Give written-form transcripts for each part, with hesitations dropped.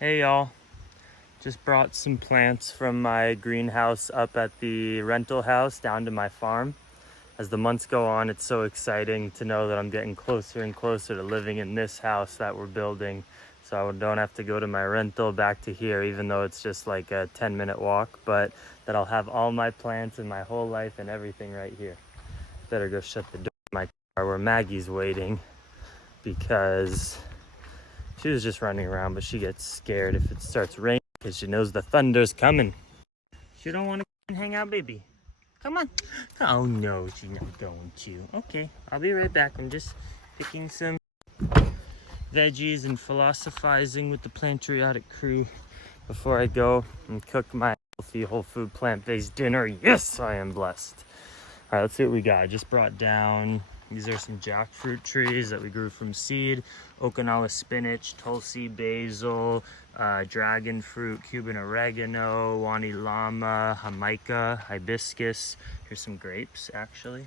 Hey y'all, just brought some plants from my greenhouse up at the rental house down to my farm. As the months go on, it's so exciting to know that I'm getting closer and closer to living in this house that we're building, so I don't have to go to my rental back to here, even though it's just like a 10-minute walk, but that I'll have all my plants and my whole life and everything right here. Better go shut the door to my car where Maggie's waiting, because she was just running around, but she gets scared if it starts raining because she knows the thunder's coming. She don't want to hang out, baby. Come on. Oh no, she's not going to. Okay, I'll be right back. I'm just picking some veggies and philosophizing with the Plantriotic crew before I go and cook my healthy, whole food, plant-based dinner. Yes, I am blessed. All right, let's see what we got. I just brought down, these are some jackfruit trees that we grew from seed, Okinawa spinach, Tulsi basil, dragon fruit, Cuban oregano, Wani llama, Jamaica, hibiscus. Here's some grapes, actually.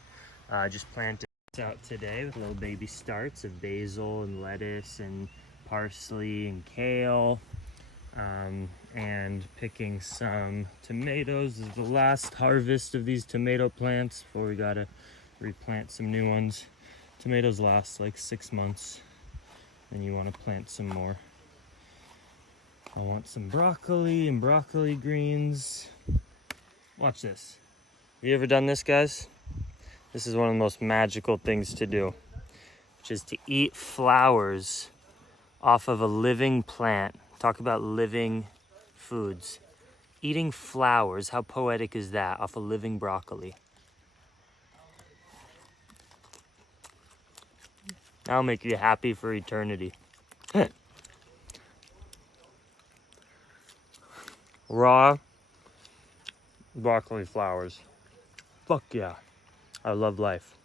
Just planted this out today with little baby starts of basil and lettuce and parsley and kale. And picking some tomatoes. This is the last harvest of these tomato plants before we gotta replant some new ones. Tomatoes last like 6 months, then you want to plant some more. I want some broccoli and broccoli greens. Watch this. Have you ever done this, guys? This is one of the most magical things to do, which is to eat flowers off of a living plant. Talk about living foods. Eating flowers, how poetic is that, off a living broccoli? That'll make you happy for eternity. Raw broccoli flowers. Fuck yeah. I love life.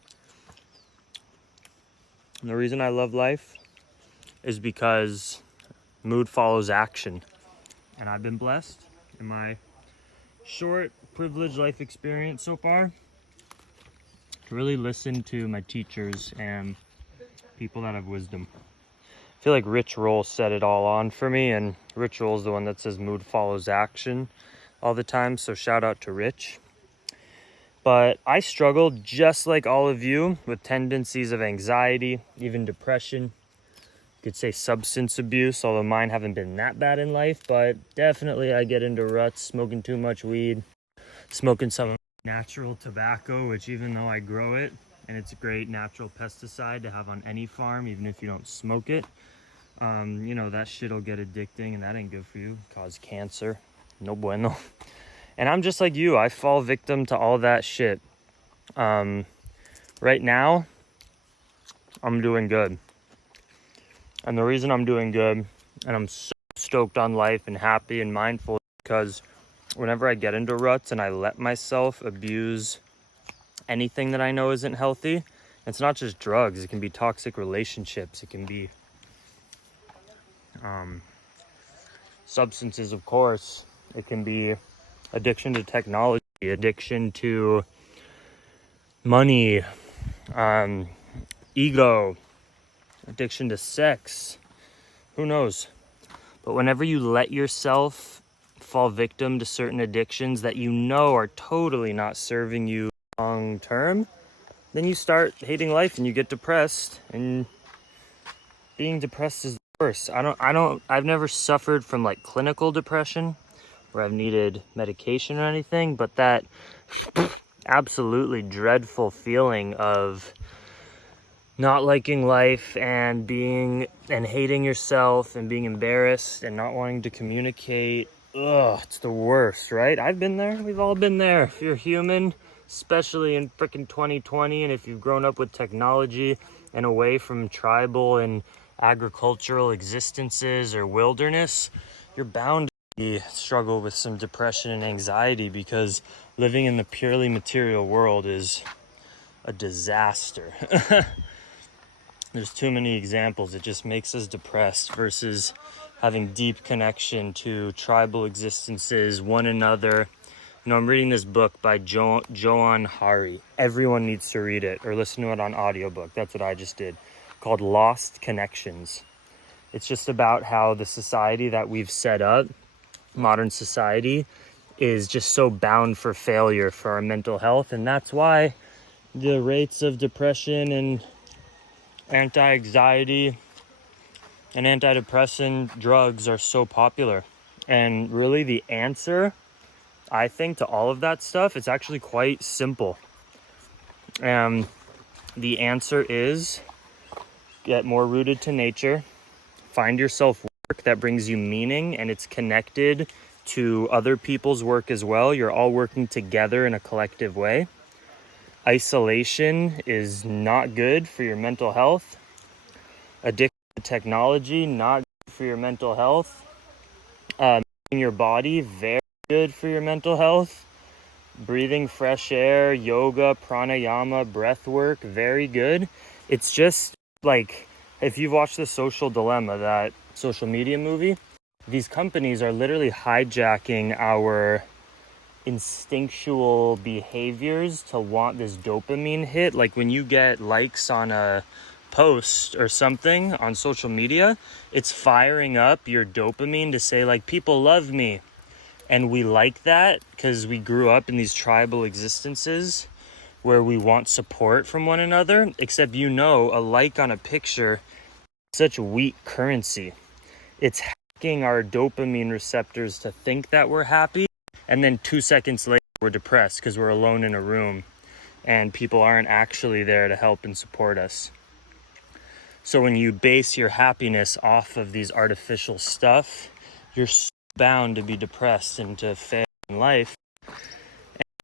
And the reason I love life is because mood follows action. And I've been blessed in my short, privileged life experience so far to really listen to my teachers and people that have wisdom. I feel like Rich Roll set it all on for me, and Rich Roll's the one that says mood follows action all the time, so shout out to Rich. But I struggle, just like all of you, with tendencies of anxiety, even depression. You could say substance abuse, although mine haven't been that bad in life, but definitely I get into ruts, smoking too much weed, smoking some natural tobacco, which even though I grow it, and it's a great natural pesticide to have on any farm, even if you don't smoke it, you know, that shit'll get addicting, and that ain't good for you. Cause cancer. No bueno. And I'm just like you. I fall victim to all that shit. Right now, I'm doing good. And the reason I'm doing good, and I'm so stoked on life and happy and mindful, is because whenever I get into ruts and I let myself abuse anything that I know isn't healthy, it's not just drugs. It can be toxic relationships. It can be substances, of course. It can be addiction to technology, addiction to money, ego, addiction to sex. Who knows? But whenever you let yourself fall victim to certain addictions that you know are totally not serving you long term, then you start hating life and you get depressed, and being depressed is worse. I've never suffered from like clinical depression where I've needed medication or anything, but that absolutely dreadful feeling of not liking life and hating yourself and being embarrassed and not wanting to communicate. Ugh, it's the worst, right? I've been there. We've all been there. If you're human, especially in freaking 2020, and if you've grown up with technology and away from tribal and agricultural existences or wilderness, you're bound to struggle with some depression and anxiety, because living in the purely material world is a disaster. There's too many examples. It just makes us depressed versus having deep connection to tribal existences, one another. You know, I'm reading this book by Joan Hari. Everyone needs to read it or listen to it on audiobook. That's what I just did. Called Lost Connections. It's just about how the society that we've set up, modern society, is just so bound for failure for our mental health. And that's why the rates of depression and anti-anxiety and antidepressant drugs are so popular. And really the answer, I think, to all of that stuff, it's actually quite simple. The answer is get more rooted to nature, find yourself work that brings you meaning and it's connected to other people's work as well. You're all working together in a collective way. Isolation is not good for your mental health. Addiction to technology, not good for your mental health. Moving your body, very good for your mental health. Breathing fresh air, yoga, pranayama, breath work, very good. It's just like, if you've watched The Social Dilemma, that social media movie, these companies are literally hijacking our instinctual behaviors to want this dopamine hit. Like when you get likes on a post or something on social media, it's firing up your dopamine to say like, people love me. And we like that because we grew up in these tribal existences where we want support from one another, except a like on a picture is such weak currency. It's hacking our dopamine receptors to think that we're happy, and then 2 seconds later we're depressed because we're alone in a room and people aren't actually there to help and support us. So when you base your happiness off of these artificial stuff, you're so bound to be depressed and to fail in life.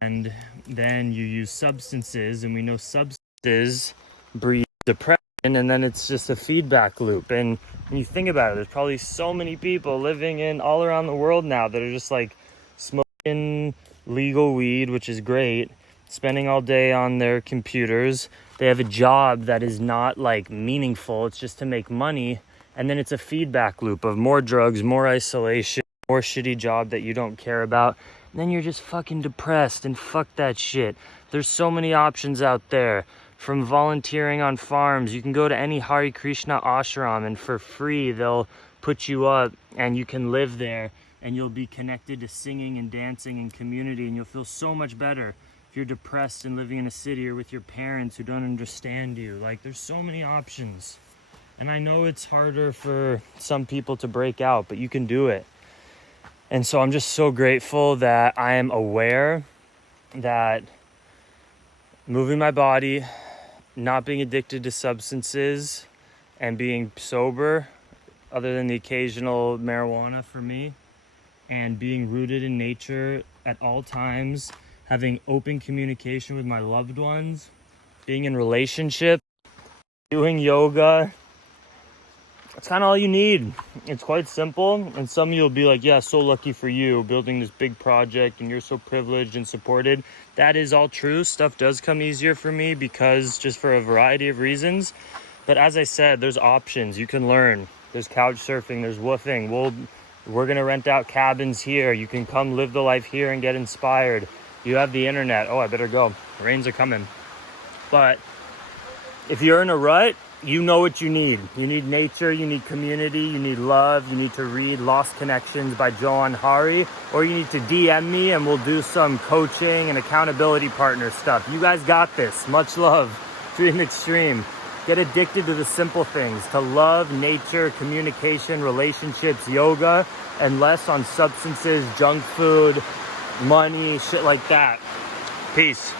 And then you use substances, and we know substances breed depression, and then it's just a feedback loop. And when you think about it, there's probably so many people living in all around the world now that are just like smoking legal weed, which is great, spending all day on their computers. They have a job that is not like meaningful, it's just to make money. And then it's a feedback loop of more drugs, more isolation, more shitty job that you don't care about. And then you're just fucking depressed, and fuck that shit. There's so many options out there. From volunteering on farms, you can go to any Hare Krishna ashram and for free they'll put you up and you can live there and you'll be connected to singing and dancing and community, and you'll feel so much better. If you're depressed and living in a city or with your parents who don't understand you, like there's so many options. And I know it's harder for some people to break out, but you can do it. And so I'm just so grateful that I am aware that moving my body, not being addicted to substances, and being sober, other than the occasional marijuana for me, and being rooted in nature at all times, having open communication with my loved ones, being in relationships, doing yoga, it's kind of all you need. It's quite simple. And some of you will be like, yeah, so lucky for you building this big project and you're so privileged and supported. That is all true. Stuff does come easier for me because just for a variety of reasons. But as I said, there's options. You can learn. There's couch surfing. There's woofing. We're going to rent out cabins here. You can come live the life here and get inspired. You have the internet. Oh, I better go. Rains are coming. But if you're in a rut, you know what you need. You need nature, you need community, you need love, you need to read Lost Connections by Johan Hari, or you need to DM me and we'll do some coaching and accountability partner stuff. You guys got this. Much love. Dream extreme. Get addicted to the simple things, to love, nature, communication, relationships, yoga, and less on substances, junk food, money, shit like that. Peace.